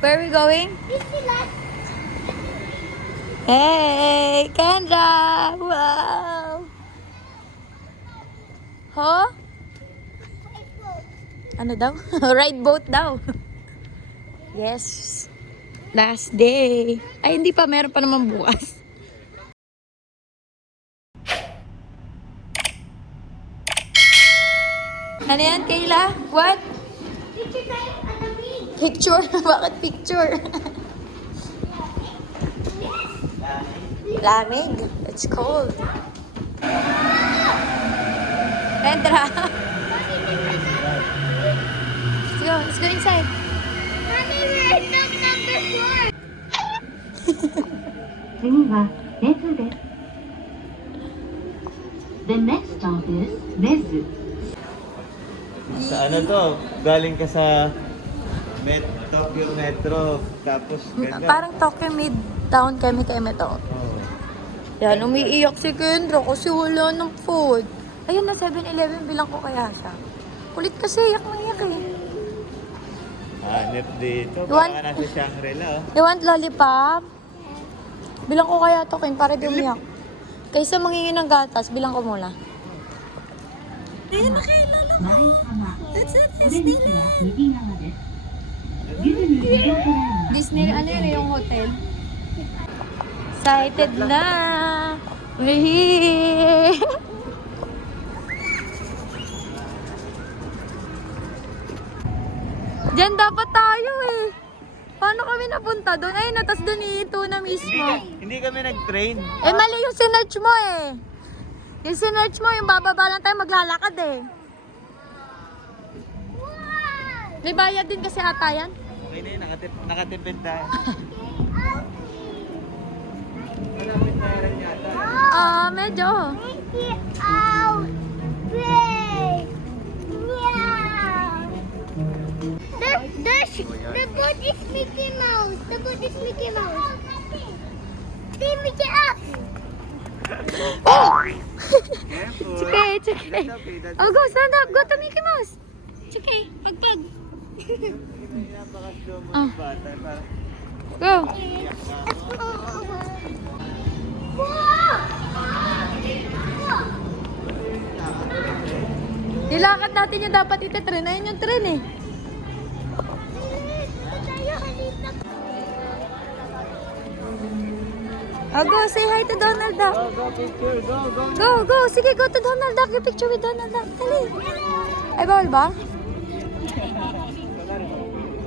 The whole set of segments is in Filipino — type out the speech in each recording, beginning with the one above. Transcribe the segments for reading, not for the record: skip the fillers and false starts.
Where are we going? Hey, Kendra! Wow! Huh? Ano daw? Ride boat daw. Yes. Last day. Ay, hindi pa. Meron pa naman bukas. Ano yan, Kayla? What? Picture? Bakit picture? Lamig. It's cold. Kendra. Let's go inside. Mommy, we're stuck number 4. 次は根津です。The next stop is 根津。 Sa ano to? Galing ka sa Tokyo Metro. Tapos ganda. Parang Tokyo Midtown kami to. Oh. Yan, umiiyak si Kendra kasi wala ng food. Ayun na, 7-Eleven, bilang ko kaya siya. Kulit kasi, iyak na iyak eh. Hanip dito. You want- Baka nasa Shangri-La. Oh. You want lollipop? Bilang ko kaya to, Ken, para di umiyak. Kaysa mangingin ng gatas, bilang ko muna. Ayun na kayo, lalo. 前様。 That's it, お出口は右側です。ディズニーリゾートラインは Disney, ano yun yung hotel? Excited na! We're here! Diyan dapat tayo eh. Paano kami napunta doon? Ayun na, tas doon ito na mismo. Hindi kami nag-train. Eh, mali yung sinerch mo eh. Yung sinerch mo, yung bababa lang tayo maglalakad eh. May bayad din kasi ata yan. Okay na yun, nakatipid tayo. Malapit na rin yata. Medyo. Out. Play. Yeah. The boat is Mickey Mouse. The boat is Mickey Mouse. See Mickey up. Careful. It's okay, it's okay. That's okay. That's Oh, go, stand up. Go to Mickey Mouse. It's okay. Pagpag. napaka-slow mo Ah. yung bata. Parang Go. Nilakad natin yung dapat iti-tren. Ayun yung tren eh. Oh, go. Say hi to Donald Duck. go picture, go. Go, go. Sige, go to Donald Duck. Yung picture with Donald Duck. Dali. Ay, bawal ba?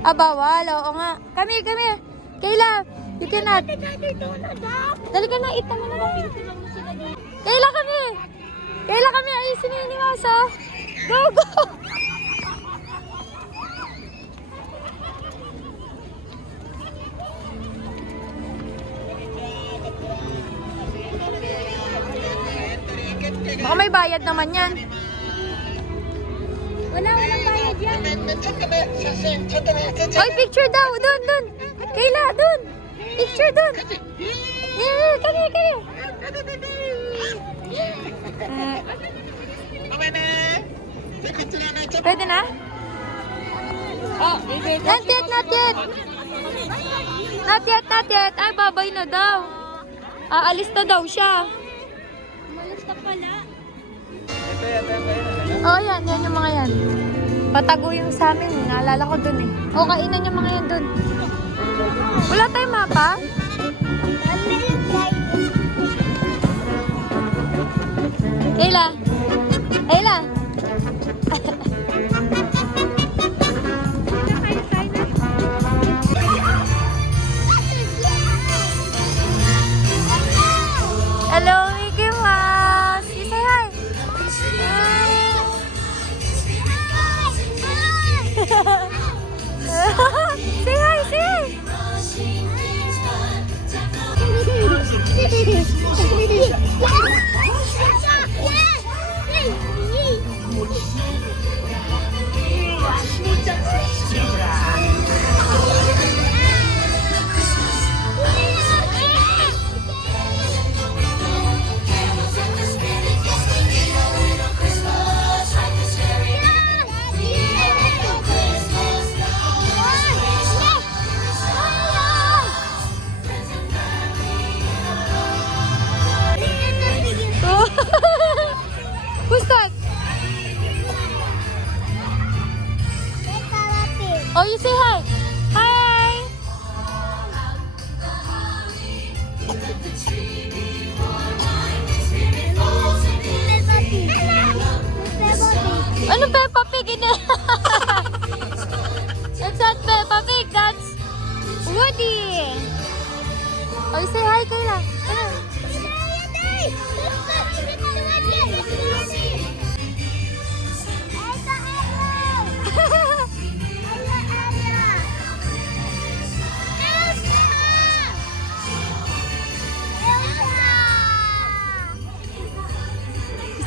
Ah, bawal. Oo nga. Come here. Kayla, you cannot. Dali ka na, ita mo na lang. Kayla, kami. Kayla, kami. Ayusin mo yun ni Mouse, oh. Go, go. Baka may bayad naman yan. Walang bayad yan. Oy, picture daw. Dun. Kayla, dun. Picture dun. Yeah, come here. Pwede na? Not yet. Not yet. Ay, babay na daw. Aalis na daw siya. Ito yun. Oh, yan yung mga yan. Patago yung sa amin. Naalala ko dun eh. O, kainan yung mga yan dun. Wala tayong mapa? Kayla? Hello, Mickey Mouse! You say hi! Say hi! Ano Peppa Pig? It's not Peppa Pig, that's Woody. Oh, say hi, Kayla. Ano?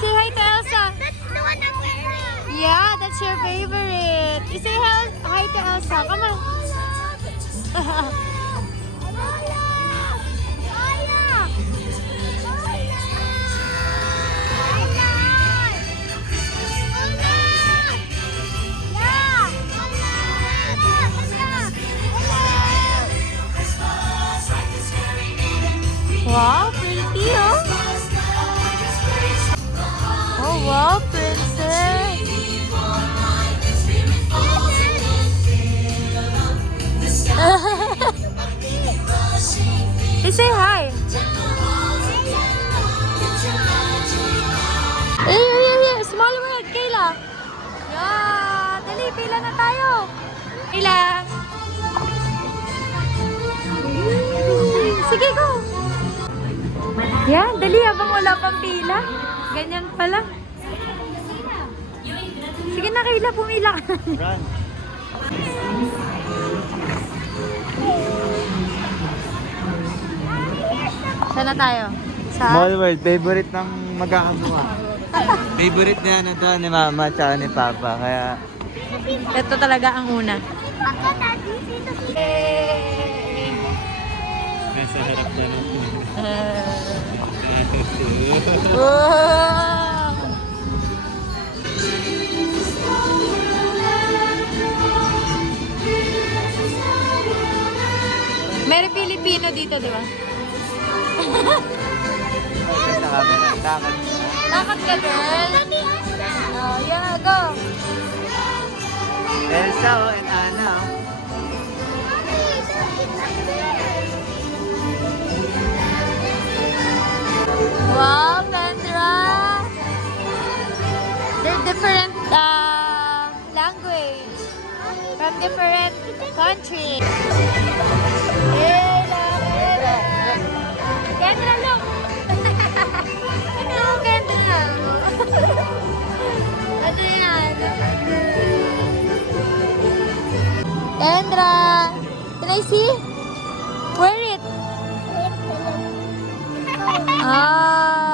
Say hi to Elsa. Yeah, that's your favorite. You say hi to Elsa. Come on. Wow, pretty, oh. Oh, wow, princess. You say hi. Hey, small world, Kayla. Yeah, dali, pila na tayo. Kayla. Sige, go. Yan, dali habang wala pang pila. Ganyan pala. Sige na, Kayla, pumila ka. Run. Saan na tayo? Sa? Small World, favorite ng magkakagawa. Favorite niya na to ni Mama at ni Papa, kaya... Ito talaga ang una. Nasa harap na lang. Wow! May Pilipino dito, di ba? Sa camera, takot. Takot ka, girl? Oh, yeah, go! Elsa and Anna. Wow, Pendra! They're different language from different countries. Kendra, look! No, Kendra! Ano yan? Kendra! Can I see? Wear it! Ah!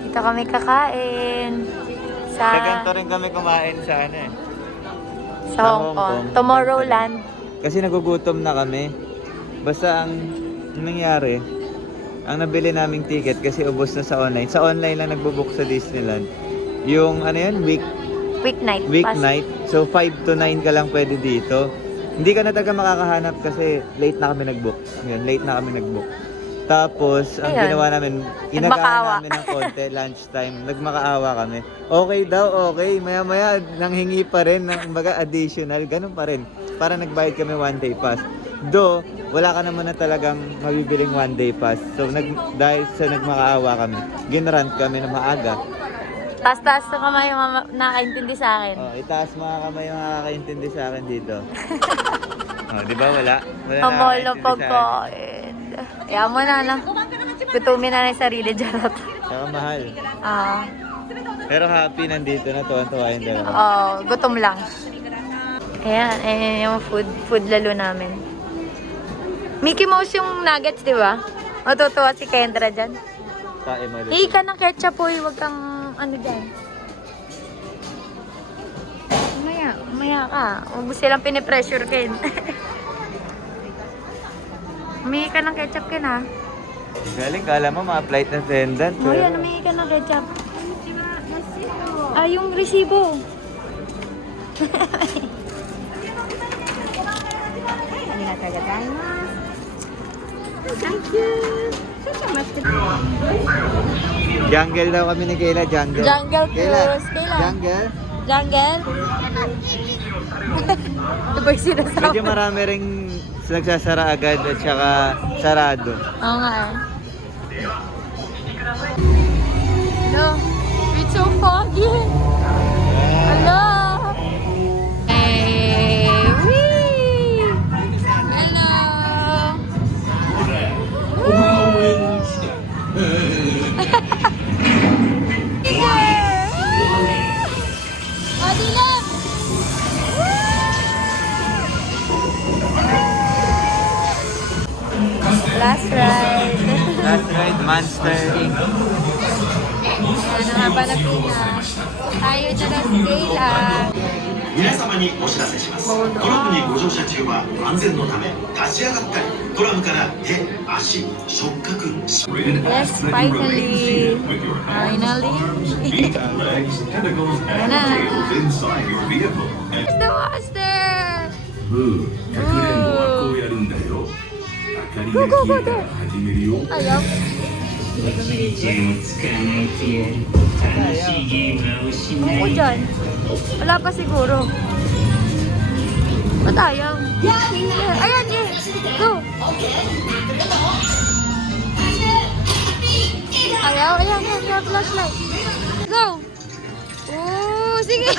Dito kami kakain. Sa Ganito rin kami kumain sa ano eh. Sa Hong Kong. Tomorrowland. Kasi nagugutom na kami. Basta ang nangyari, ang nabili naming ticket kasi ubos na sa online. Sa online lang nagbo-book sa Disneyland. Yung ano yan, Weeknight. weeknight. So 5 to 9 ka lang pwede dito. Hindi ka na talaga makakahanap kasi late na kami nag-book. Yun, late na kami nag-book. Tapos, ang Ayun. ginawa namin, Nagmakaawa. inagaan namin ng konti, lunchtime. Nagmakaawa kami. Okay daw, okay. Maya-maya, nanghingi pa rin ng kumbaga, additional. Ganun pa rin. Para nagbayad kami 1-day pass. Do, wala ka naman na talagang mabibiling 1-day pass. So, dahil sa nagmakaawa kami, ginrant kami na maaga. Taas-taas na kamay yung nakaintindi sa akin. Oh, itaas mga kamay yung makakaintindi sa akin dito. Oh, di ba wala? Wala Ang mahal na nakakaintindi sa akin. pagkain. Kaya mo na, no? Gutumin na na yung sarili, Jarot. Saka mahal. Ah. Pero happy nandito na tuwan-tuwa yung dalawa. Oh, gutom lang. Ayan, ayan yung food lalo namin. Mickey Mouse yung nuggets, di ba? Matutuwa si Kendra dyan. Kain mo rin. Hihi ka ng ketchup, boy. Huwag kang ano dyan. Umaya ka. Huwag mo silang pinipressure, Ken. Humihi ka ng ketchup, Ken, ha? Galing, kala mo mga flight attendant. Oh, yan, may ka na ketchup. Ah, yung resibo. Thank you. Jungle daw kami ni Kayla, jungle. Jungle Kayla, cruise. Kayla. jungle. Jungle? Ito ba yung sinasabi? Medyo marami ring nagsasara agad at saka sarado. Oo nga eh. Hello? It's so foggy. Hello? Hey! Whee! Hello? Madilim! Last ride. Last ride, Monster Inc. Ano nga ba na Pinas? Tayo na lang si Kayla. 皆様にお知らせします。トラムにご乗車中は安全のため立ち上がったり、トラムから手、足、触覚、 Yes, finally. Finally. Ayan na. inside your vehicle. It's the monster! かくれんぼはこうやるんだよ。明かりが消えたら始めるよ。 Ayaw. Ako dyan. Wala pa siguro. Ba't ayaw? Ayan, eh. Go. Ayaw, ayan, ayan. May flashlight. Go. Oo, sige.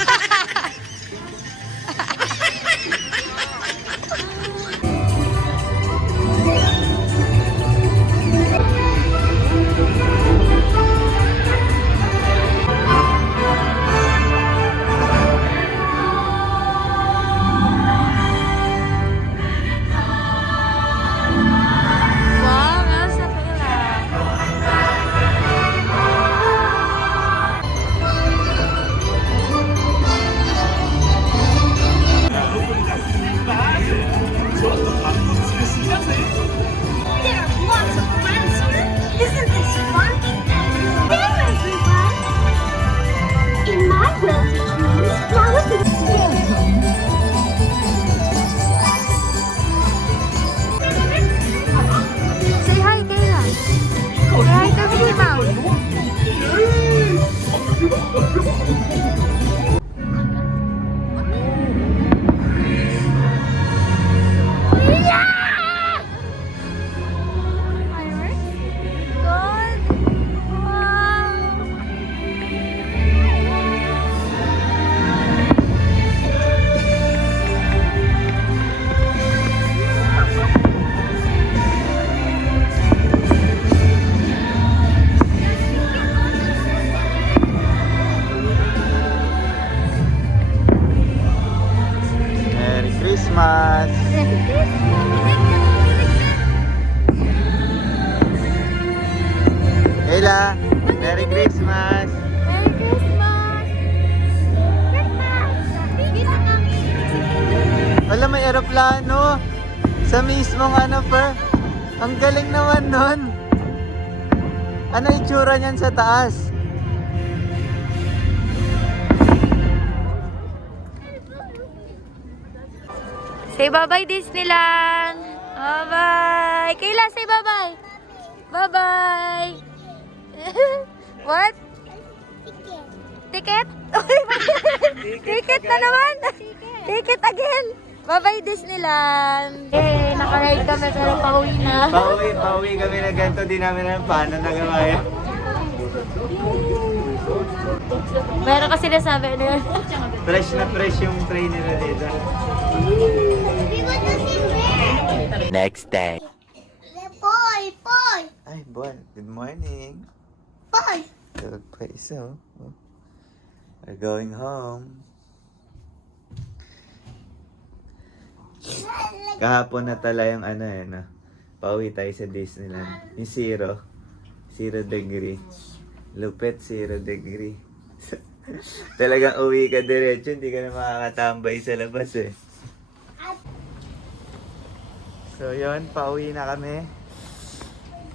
Wow, meron sa pila. There are lots of friends here. Isn't this fun? Hello, everyone. In my world of dreams, flowers and Say hi, Kayla. Say hi to Mickey Mouse. Fireworks? Good. Wow. Merry Christmas! Kayla, Merry Christmas! Merry Christmas! Wala, may aeroplano sa mismong ano, Per. Ang galing naman nun. Ano itsura niyan sa taas? Say bye-bye, Disneyland! Bye-bye! Kayla, say bye-bye! Bye-bye! What? Ticket? Ticket na naman! Ticket again! Bye-bye, Disneyland! Eh, nakaride kami pero pauwi na. Pauwi kami na ganito. Di namin alam paano nagawa yan. Meron kasi nasabi na yun. Fresh na fresh yung train nila dito. We want to see where? Next day. Boy, boy, Ay, Bon. Good morning. boy. Tulog pa isa, oh. We're going home. Kahapon na tala yung ano eh, no? Pauwi tayo sa Disneyland. Yung 0 degree. Lupet, 0 degree. Talagang uwi ka diretso, hindi ka na makakatambay sa labas eh. So yun, pauwi na kami.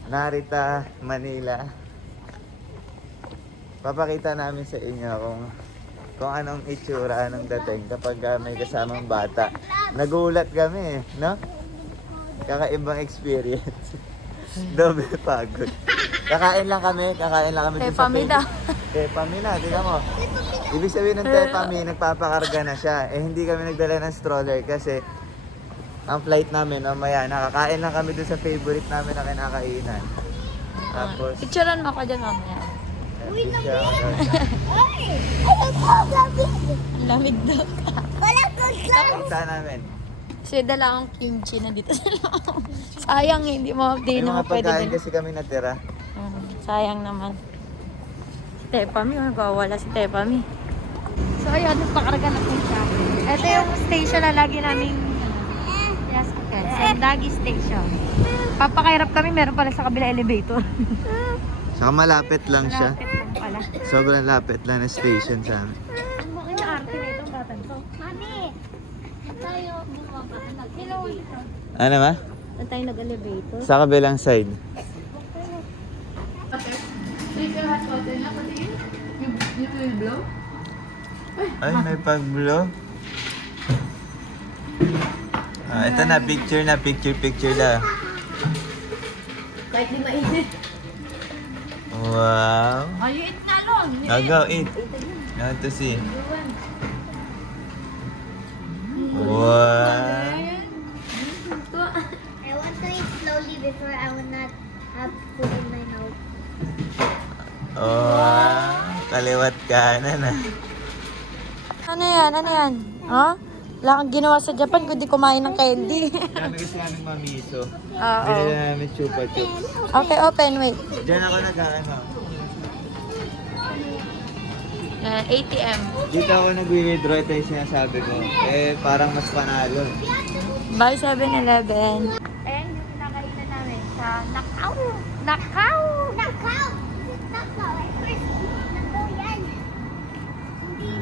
Narita, Manila. Papakita namin sa inyo kung anong itsura, anong dating kapag may kasamang bata. Nagulat kami, no? Kakaibang experience. Doble pagod. Kakain lang kami dun sa Tepami daw. Tepami na, tingnan mo. Ibig sabihin ng Tepami, nagpapakarga na siya. Eh hindi kami nagdala ng stroller kasi ang flight namin, mamaya, nakakain lang kami dun sa favorite namin na kinakainan. Tapos, Picturean mo ako dyan mamaya. siya, Ang lamig daw. Kita namin. Kasi dala akong kimchi na dito sa loob. Sayang, hindi mo May update mga naman pwede pagkain din. kasi kami natira. Sayang naman. Si Tepami, magwawala si Tepami. So ayun, nagpakarga na po siya. Ito yung station na lagi naming yes, okay. Sandagi Station. Papakairap kami, meron pala sa kabila elevator. Saka malapit lang siya. Lapit lang pala. Sobrang lapit lang na station sa amin. Ang mga arte na itong batan to. Mami! Tayo bumaba. Nag-elevator. Ano ba? Saan tayo nag-elevator? Sa kabilang side. Ay, may pag-blow. Ito na, picture na. Picture na. Kahit di mainit. Wow. Oh, you eat na long. I'll go eat. I want to see. Wow. I want to eat slowly before I will not have food in my mouth. Wow. Kaliwat kanan ah. Ano yan? Ano yan? Ha? Wala kang ginawa sa Japan kundi kumain ng candy. Dami kasi namin mamiso. Oo. Binili namin chupa chups. Okay, open. Wait. Diyan ako nag-ano. ATM. Dito ako nag-withdraw, ito yung sinasabi ko. Eh, parang mas panalo. By 7-Eleven. Ayan yung pinakainan namin sa Nakaw. Nakaw! Nakaw! Nakaw! Ay, crispy. Nakaw yan.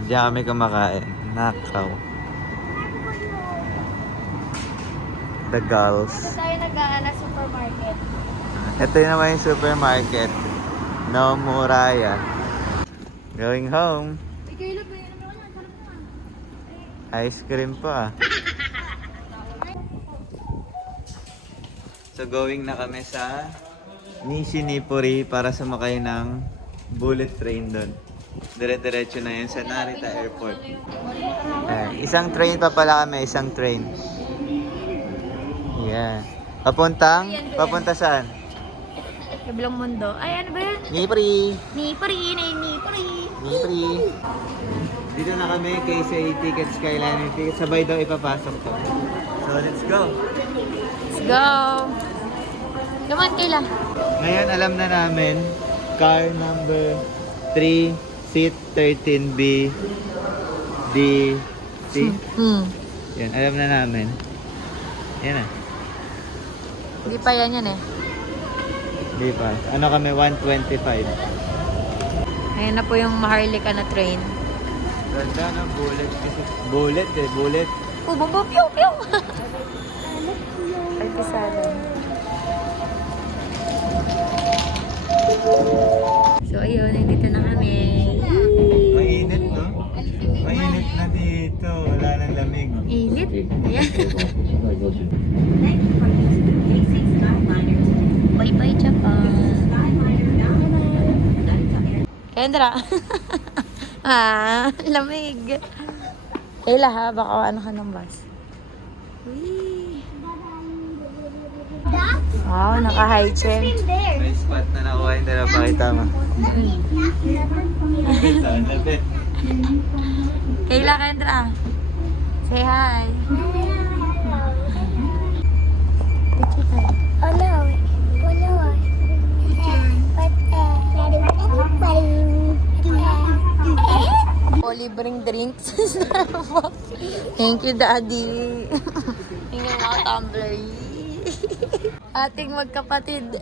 Diyan kami kumakain. Nakaw. The girls. Ito tayo nag-aana supermarket. Ito yun naman yung supermarket. No Muraya. Going home. Ice cream pa. So going na kami sa Nishinipuri para sumakay ng bullet train doon. Dire-diretso na yun sa Narita Airport. Isang train pa pala kami, isang train. Yeah. Papunta saan? Kabilang mundo. Ay, ano ba yan? Nipuri! Nipuri! Nipuri! Dito na kami kay sa ticket Skyliner ticket. Sabay daw ipapasok to. So let's go! Let's go! Come on, Kayla. Ngayon alam na namin car number 3 seat 13B D C. Yan, alam na namin. Yan na. Hindi pa yan eh. Di pa. Ano kami 125. Ayan na po yung Maharlika na train. Ganda ng bullet kasi. Bullet eh, bullet. Oh, bumbo, piu, piu! Ay, pisado. So, ayun, nandito na kami. Mainit, no? Mainit na dito. Wala nang lamig. Init. Ayan. Bye-bye, Japan. Kendra. Lamig. Kayla ha, baka ano ka ng bus. Whee! Wow, naka-high chair. There. May spot na nakuha yung dala. Pakita mo. Lapit ah, lapit. Kayla, Kendra. Say hi. Oh no. Oh no. Libreng drinks sa Starbucks. Thank you, Daddy. Tingnan yung mga tumbler. Ating magkapatid.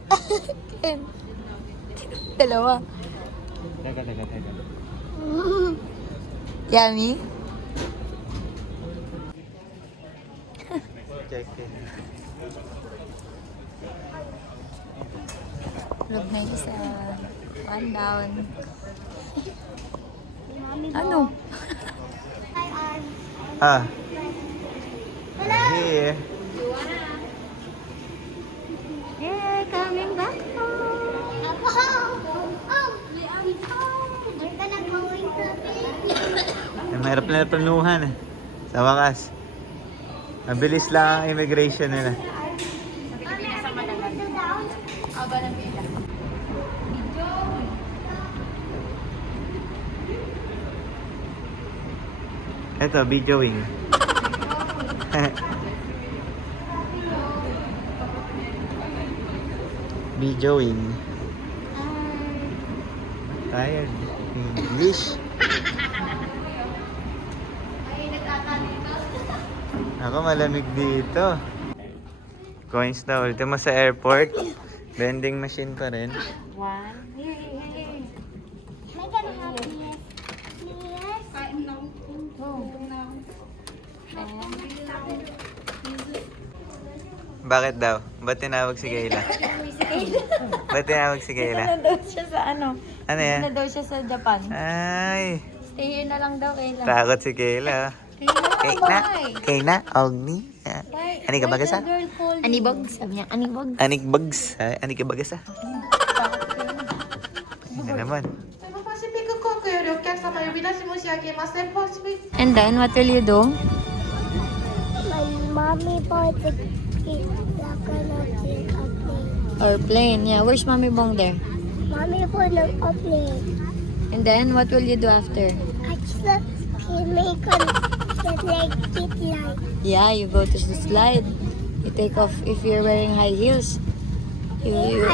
Ken. Dalawa. Teka. Yummy? Check it. Vlog na isa. One down. Ano? Ah. Here. Yeah, coming back home. We're gonna going to Mahirap na planuhan eh. Sa wakas. Mabilis lang ang immigration nila. Ito, videoing. Videoing. Tired. English. Ako malamig dito. Coins na ultimo sa airport. Vending machine pa rin. May ganun nga, please. Please. Bakit daw? Ba't tinawag si Kayla? Ba't tinawag si Kayla? Na daw siya sa ano? Ano yan? Na daw siya sa Japan. Ay, Stay here na lang daw, Kayla. takot si Kayla. Kayla, Ogni. Ani ka bagasa? Anibog? Sabi niya, anibog. Anik bags. Ani ka bagasa? Ano naman? And then, what will you do? My mommy bought the cake. A plane. Or plane, yeah. Where's Mommy Bong there? Mommy bought a plane. And then, what will you do after? Actually, can make a like it like. Yeah, you go to the slide. You take off if you're wearing high heels. You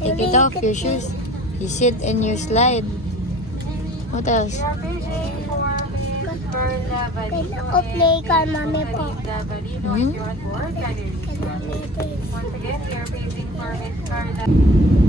take it off your shoes. You sit and you slide. What else? Can I play ka mommy po? Hmm? Can I play this?